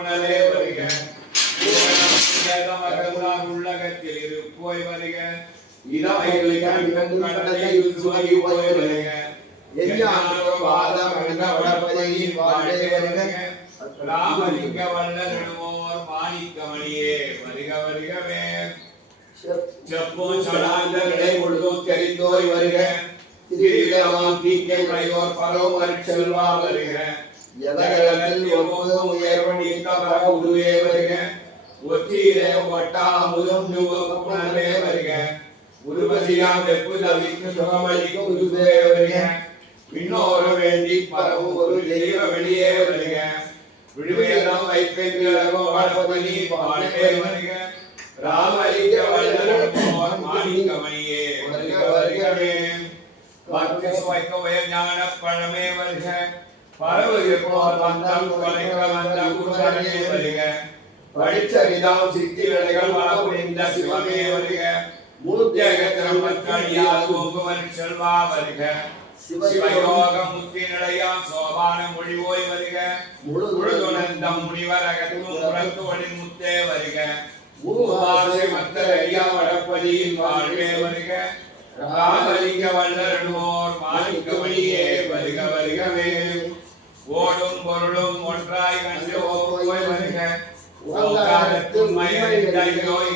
புனலே வருக. உள்ளகத்தில் இருப்போய் வருக. ராமலிங்க வல்லரணுமோர் மாணிக்கமணியே வருக வருகவே. செப்பும் சடாந்தர்களை முழுதும் தெரிந்தோய் வருக. திருவிழாவாம் தீக்கை பரவ செல்வா வருக. எதகலத்தில் எப்போதும் உயர்வன் இக்கவர உருவே வருக. ஒற்றியிலே ஒட்டா அமுதம் புனரே வருக. உருவசியாம் வெப்பு தவிக்கு சுகமளிக்கும் உருவே வருக. விண்ணோரு வேண்டி பரவும் ஒரு தெய்வ வெளியே வருக. விடுவேதம் வைப்பெண்களோ வாழ்வதனி வாழ்வே வருக. ராமலிங்க வல்லரமோர் மாணிக்கமணியே வருக வருகவே. வாக்கு சுவைக்க உயர் ஞான பழமே வருக. பரவுகிறோர் வந்தம் கொலைக்க வந்த குருதரே வருக படிச்சரிதாம் சித்தி விலைகள் வளபுரிந்த சிவமே வருக. திரம்பற்கடியால் பூங்குவன் செல்வா வருக. சிவயோக முத்தி நிலையாம் சோபான மொழிவோய் வருக. முழுதுணர்ந்தம் முனிவரகத்தும் புறத்து வழி முத்தே வருக. மூவாசை மத்தர் ஐயா வடப்பதியின் வாழ்வே வருக. ராமலிங்க வல்லரனோர் மாணிக்க வழியே வருக வருகவே ஓடும் பொருளும் ஒன்றாய் கண்டு ஓய் வருக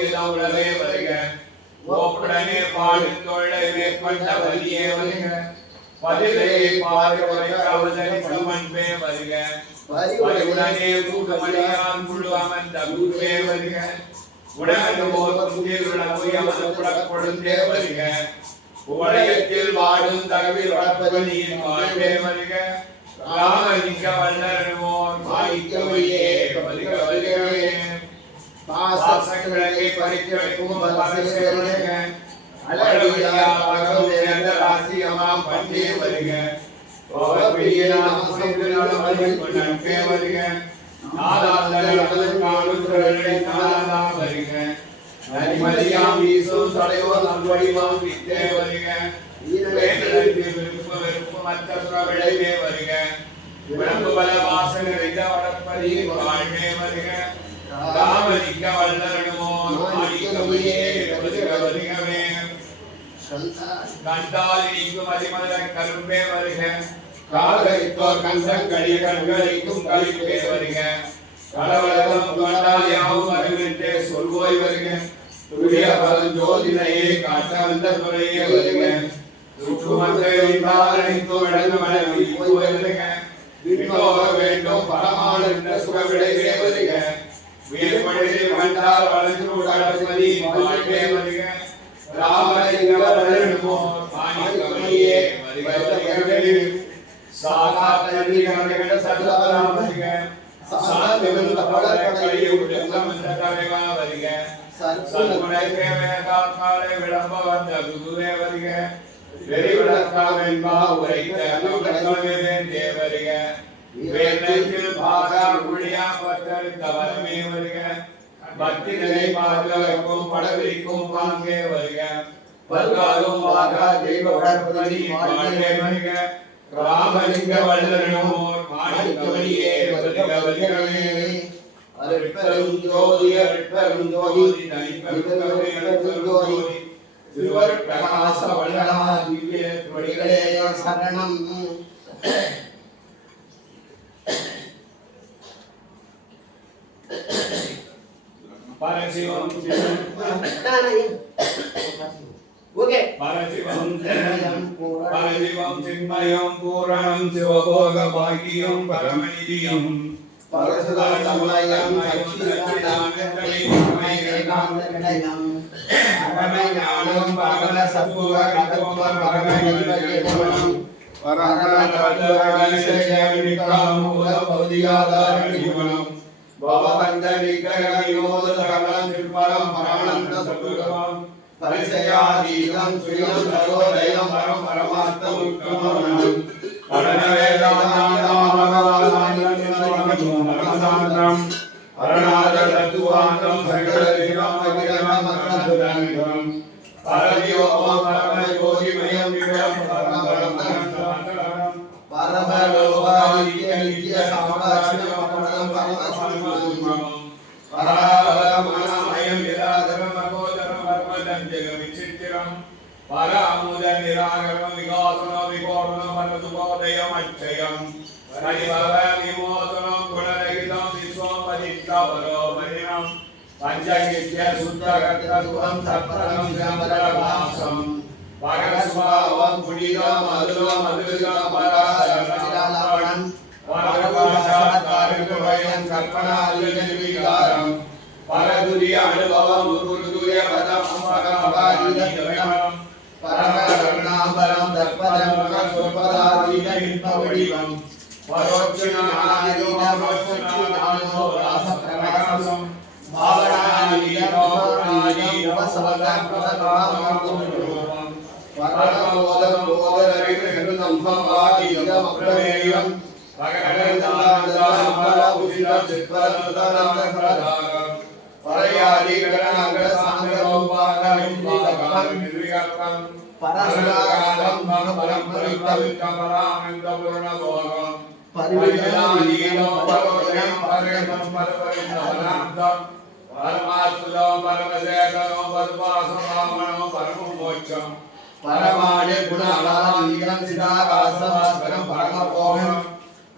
இதவுடவே வருக ஓப்புடனே பாடும் தொழிலை மேற்கொண்ட வலியே வருக பதிலே பார்வை அவதரி சமன்பே வருக பரிவுடனே கூட்டமணியான் குழு அமர்ந்த குருவே வருக உடனே போர் புதிர் உயமனப்புறப்பொழுந்தே வருக உலகத்தில் வாடும் தகவில் வாழ்வே வருக ராமலிங்க வல்லருவோர் மாணிக்க வழியே வருகவே பாசக்கிழங்கை பறிக்க வைக்கும் வருக அழகியா பகம் ராசியமாம் பண்டே வருக. கோபப்பிரிய நமக்கு நலமதில் நட்பே வருக. நாதாந்தல் காணும் குரலை நாதா வருக. நரிமதியாம் வீசும் தலைவர் நல்வடிவாம் வித்தே வருக. விளைவே வருக விளம்பு பல வாசனை நிறைந்த வடப்பதி வாழ்வே வருக ராமலிங்க வல்லரணுமோ மாணிக்கமையே வருக வருகவே கண்டால் இனிக்கும் அதிமல கரும்பே வருக காதலித்தோர் கண்டங்களிய கண்களிக்கும் கழிப்பே வருக கடவளம் கண்டால் யாவும் அறிவென்றே சொல்வோய் வருக துரிய பலம் ஜோதினையே காட்ட வந்த துறையே வருக. விண்டாரணித்து விளங்க மனைவி போய் வருக வேண்டும் வீர்படி வந்தால் வளர்ந்து உடற்பதி வாழ்வே வருக ராமலிங்க வளருமோ மாணிக்கமணியே கணக்கிட வருக என்ற தலைவா வருக சர்க்குணை விளம்ப வந்த குருவே வருக வெறிவிளக்காவென்பா உரைத்த அனுகடமே வேண்டே வருக வேண்டத்தில் பாகா குழியா பத்தரித்த வரமே வருக பக்திகளை பாதுகாக்கும் படவிரிக்கும் பாங்கே வருக. பல்காலும் பாகா தெய்வ வளர்ப்பதி வாழ்வே வருக. ராமலிங்க வல்லரனோர் மாணிக்கமணியே வருக வருகவே அருட்பெரும் ஜோதி அருட்பெரும் ஜோதி தனிப்பெரும் ஜோதி. திருவர் பிரகாச வல்லலா திவ்ய தொழிகளே சரணம் பரசிவம் சிவம் ஓகே பரசிவம் ஜனயம் பரசிவம் சின்மயம் பூரணம் சிவபோக பாக்கியம் பரமணியம் பரசுதாசமயம் சச்சிதானந்தமே நிலையம் பரமஞானம் பரம சத்துவ கதம பரமஞானம் பரமபதவிசேயவிகாமூல பௌதிகாதாரணிவனம் பவபந்த விக்கிரக வினோத சகலம் பரிசயாதீதம் சுயம் சர்வோதயம் பரம் பரமார்த்தம் உத்தமம் சுத்தகர்த்தத்துவம் சப்தகம் சம்பரவாசம் பரஸ்வாவம் புனிதம் மதுரம் மதுரம் பராசரம் பரபாஷாத்தாரிகவயம் கற்பனாலிகாரம் பரதுரிய அனுபவம் குருதுய பதம் பரமபாதிதம் பரமகருணாம்பரம் தற்பதம் மகஸ்வபதாதீன இன்பவடிவம் பரோட்சிணாதீனமோட்சிணானோ பாவனாதீனமோனாதீன உபசவதாம் பரமபோதம் போதரிகிருதம் परमात्मनो परमजयकरो परमासमामनो परमोक्षम परमाणे गुणालादीकं सिदाकासवास्वरं परमपोहं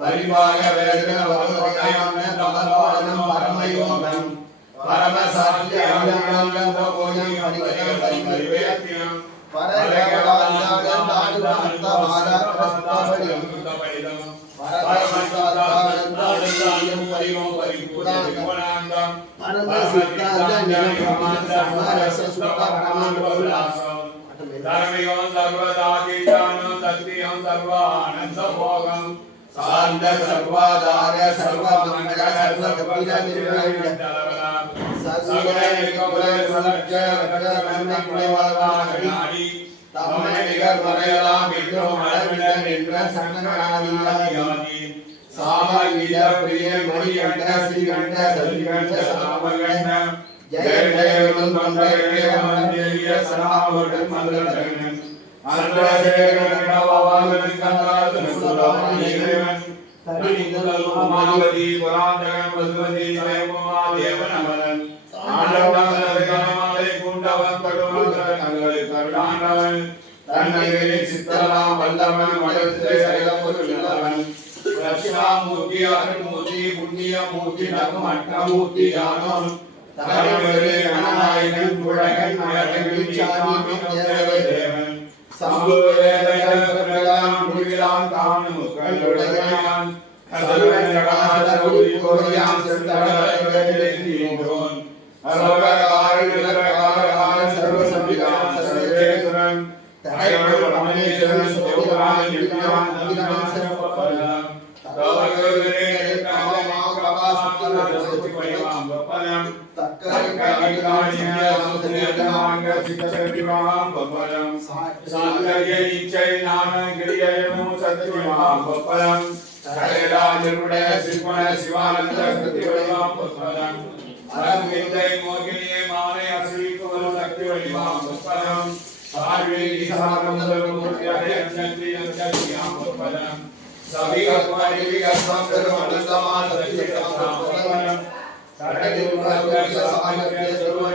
परिभाग वेदन भगवदयं न तमलोनं परमयोगं परमसात्यं गन्धोयं हरिवयं परिवर्त्यं परगवान्दागन्दानुदान्तभारतस्तपरिदं परमसदागं धर्मियों सर्वदातीतान सत्यं सर्वानन्द भोगं सान्द सर्वादार्य सर्वमङ्गल सर्वपूज निर्वैण्डलवलां सगुणैककुले सुलभ्य रक्षकर्मकुलवादाकनाडि तमैकर्मकयलां विद्रोहमलविन्दनिन्द्र सङ्गरानन्दयामि சாமகித பிரிய மணி கண்ட ஸ்ரீ கண்ட சதி கண்ட சாமகண்ட ஜெய குண்டவன் கடுமந்திரன் தங்களை கருடாண்டவன் தன்னை சித்தலாம் வல்லவன் வளர்த்து செயலமுருளவன் தட்சிணாமூர்த்தி அருள்மூர்த்தி புண்ணியமூர்த்தி நகமட்டமூர்த்தி யானோன் தலைவரே கணநாயகன் குழகன் அழகன் சாமி தேவன் சம்புவேதம் முடிவிலான் தானும் கல்லுடையான் கதவன் கடாதருள் கோரியான் செந்தடலைகளேந்தியோன் சங்கசிதசதிமாம் பப்பலம் சாங்கரியைச்சைநானங்கிரியயமும் சத்திமாம் பப்பலம் சகலாஜருடைய சிம்மன சிவானந்த கிருத்திவடிவாம் பப்பலம் அலம் விந்தை மோகினியை மானை அசுவிக்குவரும் சக்திவடிவாம் பப்பலம் சார்வேகி சாரந்தரும் மூர்த்தியாக யஜ்ஞத்ரி யஜ்ஞத்ரியாம் பப்பலம் सविगत्मनि सर्वमनन्दमा सविगतं ब्रह्मणं सर्वदेवं सर्वं सर्वं सर्वं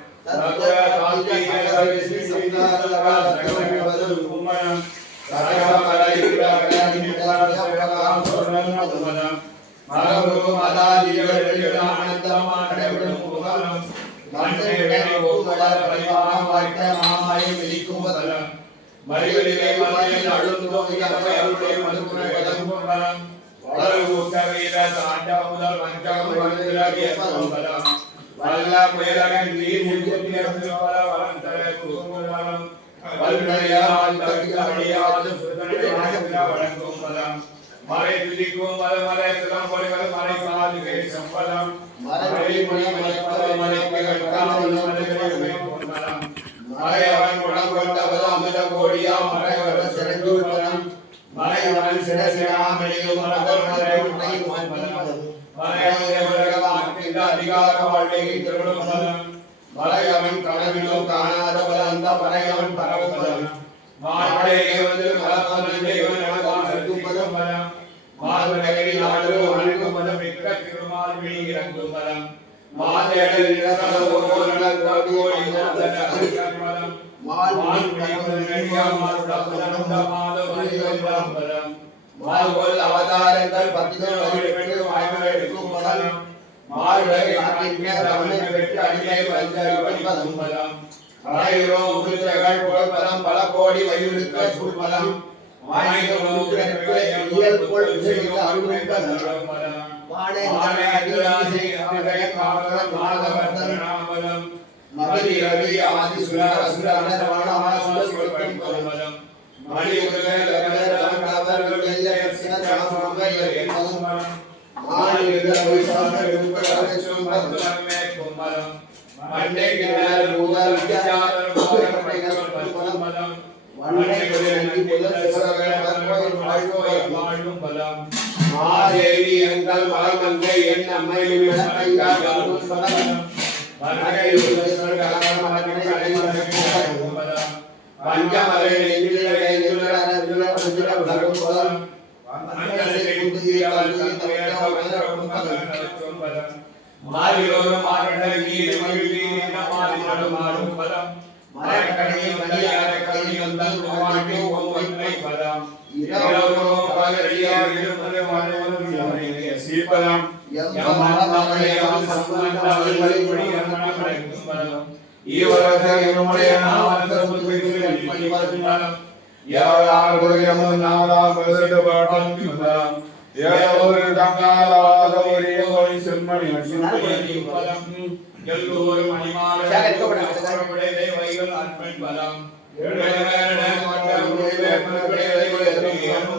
மறிகளிலே மலையில் அழுந்தோம் அருளே மதுக்குண கதம்பலம் வளர்வூட்டவீர தாண்டவமுதல் வஞ்சகம் வளர்ந்திலகிய வல்ல புயலகன் நீர் வல்லையால் தகுதி அடியாது வழங்கும் பலம் மலை மலை மொழி குணம் கொண்டவது கோடியா சிறந்து பரம் மறைவன் சிரசிராமணியும் மரபர் அதிகார வாழ்க்கை திருடும் பலம் கனவிலும் காணாத பலந்த மறையவன் பரவும் பலம் மாடே வந்து மலப்பதன் தேவன் எனக்கும் பலம் பலம் மாதுநகரி நாடு வணங்கும் பலம் மிக்க திருமால்விழி இறங்கும் பலம் மாதேடல் இறந்த அவதாரங்கள் பத்து வாய்ப்பு எடுக்கும் பலம் மாறுடை நாட்டின் மேல் அடிமை வைத்தறிவன் பலம் மலையிலோ உருத்திரகள் புகழ்பலம் பல கோடி வயிறுக்க சூழ்பலம் மாணிக்கம் ரவி ஆதி சுர அசுர அனர்வாண ஆசுர பலம் மணி வாழும் பலம் மாதேவி எங்கள் மலமங்கை என் அம்மை பஞ்சமலை மாறியோரும் வீடு மகிழ்வி மாறினடும் மாறும் பலம் மரக்கடையில் மணியார வந்தால் வாழ்க்கை ஒவ்வொன்றை பதம். இரவோ வழிபடி ஈவரக ஒரே ஒளி செம்மணி எல்லோரும் மணிமாலை வைகள் அன்பன் பலம்.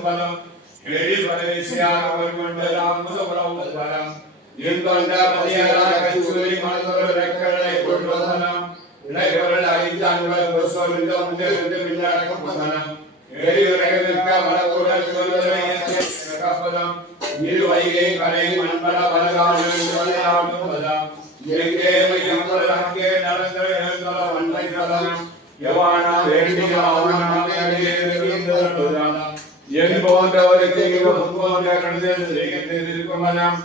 பலம். எழில் பரவேசியாக வருமண்டலாம் முதபுரம் பலம். எங்கொண்ட மதியாராக கச்சூரி மனதொரு ரெக்கலை கொள்வதனம் இளையவர்கள் ஐந்தாண்டுகள் பொசொலிந்த முன்னிருந்து மின்னடக்கும் பதனம். எரியுரைகளுக்க மலக்குடல் சொல்வதை கப்பதம் இரு வைகை கரை மண்பல பலகாலம் விளையாடும் பதம் எங்கே மையங்கள் அங்கே நடந்த எழுந்தல வன்மை பதம் எவானா வேண்டிய அவனாக பதம் என் போன்றவருக்கு இவன் போன்ற கடிதம் செய்கின்றிருக்கும் பதம்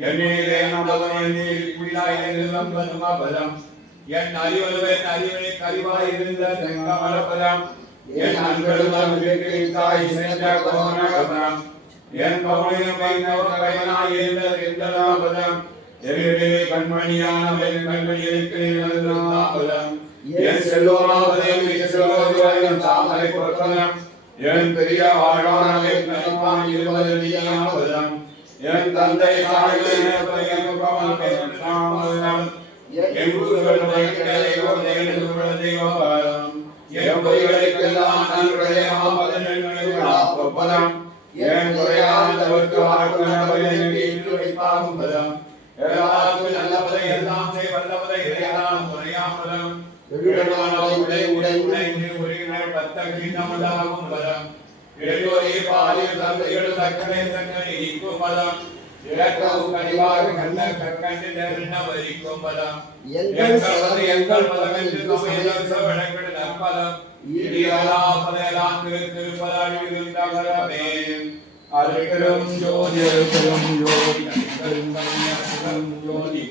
என்னிலே நமதம் என்னில் குடிலாய் இருந்தும் பதுமா பதம் என் அறிவருவன் அறிவனை கரிவாய் இருந்த தெங்கமல பதம் என் அன்பெருமான் தாய் சென்ற கோண பதம் என் பவுனியம் வைத்தவ கைனாய் இருந்த தெங்கலா கண்மணியான வெண் கண்மணிகளுக்கு பதம் என் செல்வமாவதையும் செல்வதுவரையும் தாமரை பொற்பதம் என் பெரிய வாழ்வானவை நன்மான் என் தந்தை என் ஊர்கள் தெய்வம் தெய்வம் பதம் எல்லாருக்கும் நல்ல பதை எல்லாம் செய் வல்லவதை இறையாலும் குறையாமதம் உடை உடை. உடைந்து உரிமை பத்தகி நமதாகும் பதம் எல்லோரே பாலில் தந்தைகள் தக்கனை தக்கனை இக்கும் பதம். இலக்கவும் கனிவாக கண்ண கக்கண்டு நெருண்ண வரிக்கும் பதம். எங்கள் எங்கள் பதம் என்று சவழங்கள் நற்பதம் இடியலா பதையலாம் திரு திருப்பதாழி இருந்தவரமே ஜோதி அருகிலும் ஜோதி அருகிலும் ஜோதி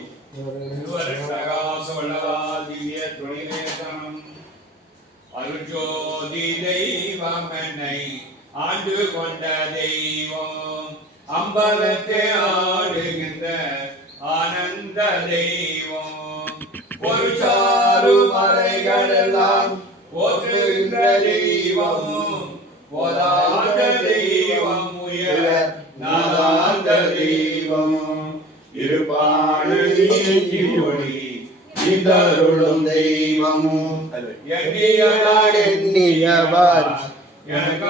திவ்ய துணிநேசம் அருஜோதி தெய்வம் ஆண்டு கொண்ட தெய்வம் அம்பலத்தை ஆடுகின்ற ஆனந்த தெய்வம் ஒரு சாறு மலைகளெல்லாம் போற்றுகின்ற தெய்வம் போதாந்த தெய்வம் உயர தெய்வம். இருப்பாடு ஒளி இதருளும் தெய்வமும். எண்ணியலால் எண்ணியவர் எனக்கு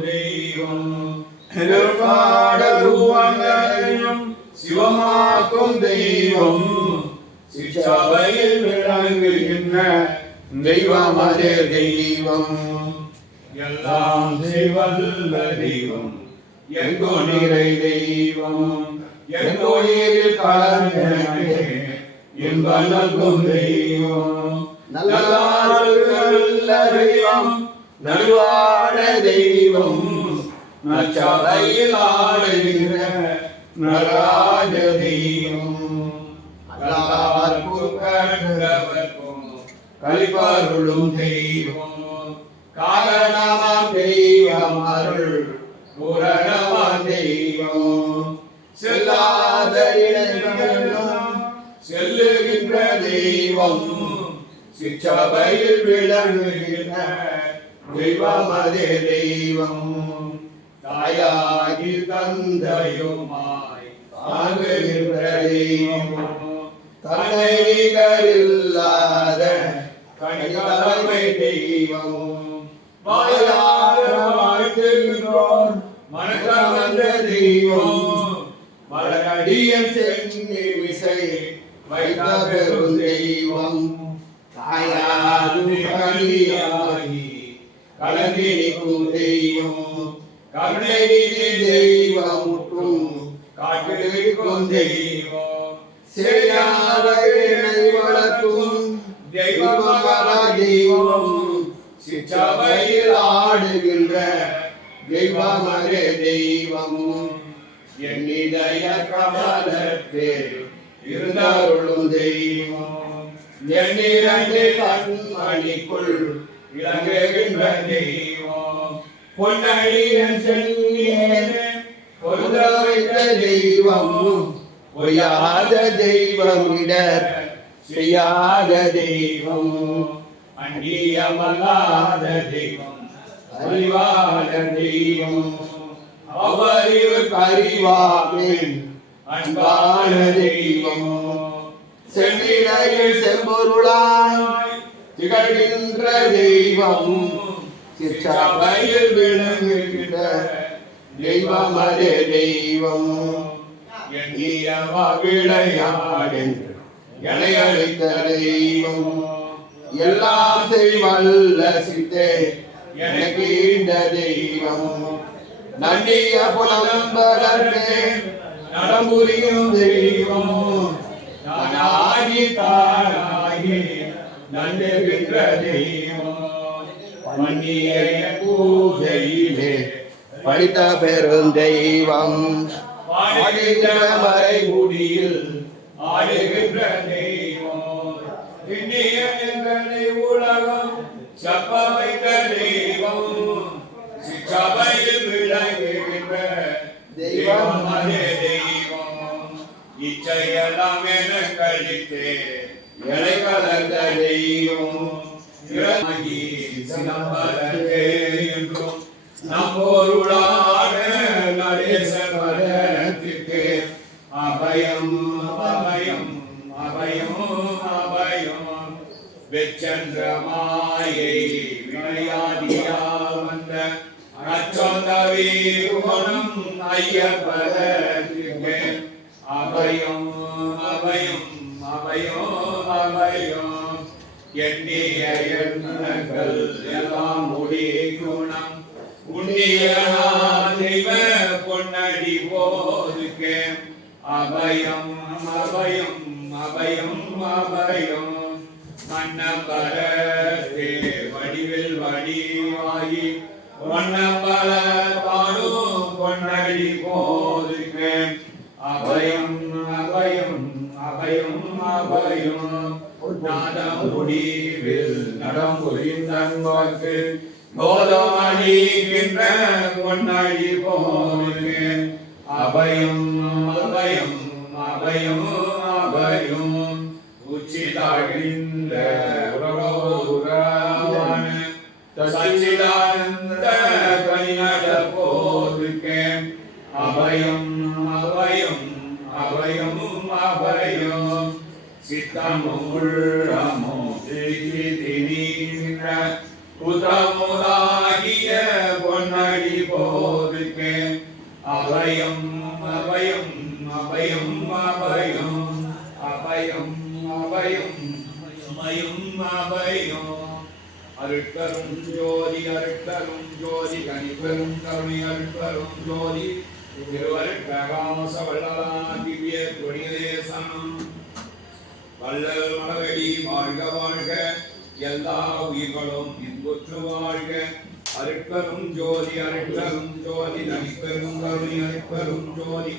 தெய்வம். திருப்பாடல் உவங்களையும் சிவமாக்கும் தெய்வம். சிற்சபையில் விளங்குகின்ற தெய்வம் அதே தெய்வம். எல்லாம் செய்வல்ல தெய்வம். எங்கோ நிறை தெய்வம் எங்கோ நீரில் கலந்தே இன்ப நல்கும் தெய்வம். நல்ல தெய்வம் நல்வாழ தெய்வம். நச்சபையில் ஆடுகின்ற நடராஜ தெய்வம். அல்லார்க்கும் கண்டவர்க்கும் கலிப்பருளும் தெய்வம். காரணமாம் தெய்வம் அருள். பூரணமாம் தெய்வம். செல்லாத இடங்களும் செல்லுகின்ற தெய்வம். சிற்றபையில் விளங்குகின்ற தெய்வம் தெய்வம். தாயாகி தந்தையுமாய் தாங்குகின்ற தெய்வம். தன்னை நிகரில்லாத தெய்வம். வாயார வாழ்த்துகிறோம் தெய்வம். மலரடியன் சென்னி விசை வைத்த பெரும் தெய்வம். தாயாது கலியாகி கலங்கி நிற்கும் தெய்வம். கருணை நிதி தெய்வமுற்றும் காட்டிருக்கும் தெய்வம். செய்யாத வளர்க்கும் தெய்வமகர தெய்வம் சிற்றபையில் ஆடுகின்ற தெய்வமரே தெய்வம். என் கமலத்தில் இருந்தருளும் தெய்வம். என் இரண்டு கண்மணிக்குள் விளங்குகின்ற தெய்வம். பொன்னடியன் செல்லியே பொருந்த வைத்த தெய்வம் பொய்யாத தெய்வம் இடர் செய்யாத தெய்வம். அந்நியமல்லாத தெய்வம் அறிவாத தெய்வம். அவரிவு அறிவாவேன் அன்பான தெய்வம். செவ்விடையில் செம்பொருளாய் திகழ்கின்ற தெய்வம். சிற்றபையில் விளங்குகின்ற தெய்வம் அதே தெய்வம். எண்ணியவா விளையாடென்று எனை அழைத்த தெய்வம். எல்லாம் செய்வல்ல சித்தே எனக்கு இந்த தெய்வம். நன்றிய புலம்பரே நடம்புரியும் தெய்வம். நானாகி தானாகி நன்றுகின்ற தெய்வம். பண்ணிய பூஜையிலே படித்த பெரும் தெய்வம். ஆடுகின்ற மறைமுடியில் ஆடுகின்ற தெய்வம். இந்திய எங்களை உலகம் செப்ப வைத்த தெய்வம். சிற்றபையில் தெய்வம் அதே தெய்வம் இச்சையெல்லாம் என கழித்தே எலை கலந்த தெய்வம் இறங்கி சிலம்பரத்தே என்றும் நம்போருளான நடேசபரத்திற்கு அபயம் அபயம் அபயம் அபயம் வெச்சந்திரமாயை வீகுணம் ஐயப்பதற்கு அபயம் அபயம் அபயோ அபயோ எண்ணிய எண்ணங்கள் எல்லாம் ஒளியே குணம். உன்னிய பொன்னடி போதுக்கே. அபயம் அபயம் அபயம் அபயம் மன்னபரத்தே வடிவில் வடிவாயி பொன்னம்பல பொன்னடி போதுக்கே அபயம் அபயம் அபயம் அபயம். முடிவில் நடம் புரிந்தன்வாக்கு கோதமணிகின்ற பொன்னடி போதுக்கே அபயம் அபயம் அபயம். 땅 먹물 땅 enjoy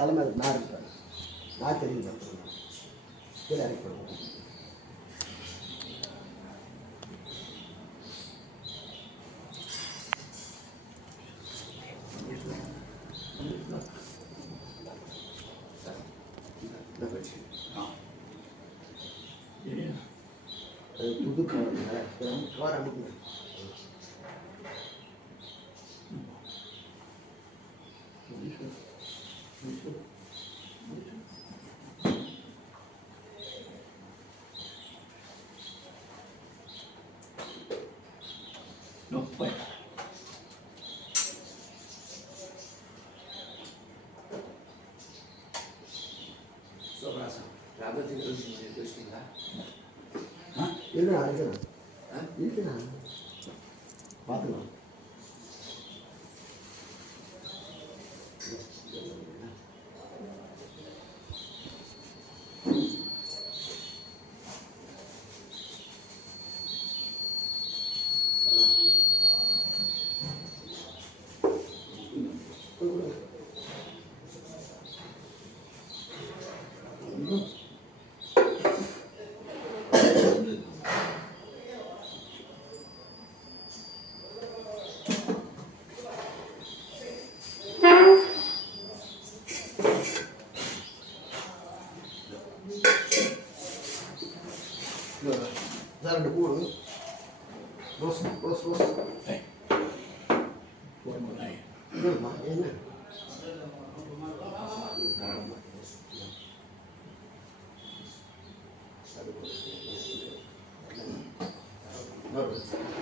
தலைமை நான் இருக்கிறேன் நான் தெரியப்படுத்துகிறேன் கீழே அறிவிப்படுகிறேன் புது காரணம். வேறு அனுப்புங்க 出る。あ一个。dalam debu tu bos bos bos Thank you.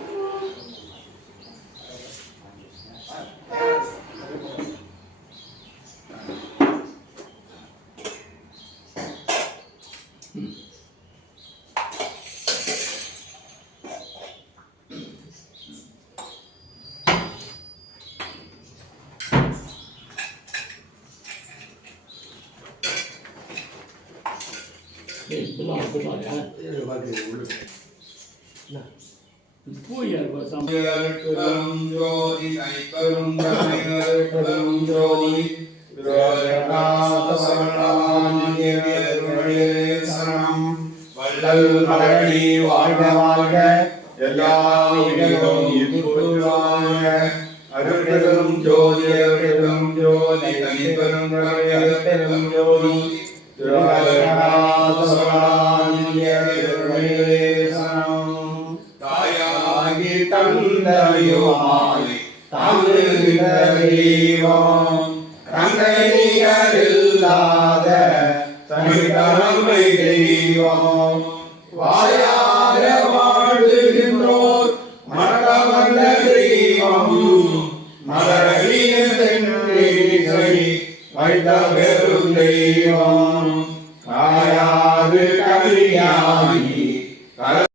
சரணம் வள்ளல் பழனி வாழ்க வாழ்க எல்லா அருள்களும் ஜோதி அருள்களும் ஜோதி தனிப்பெரும் பிரமையர்களும் Hare Om.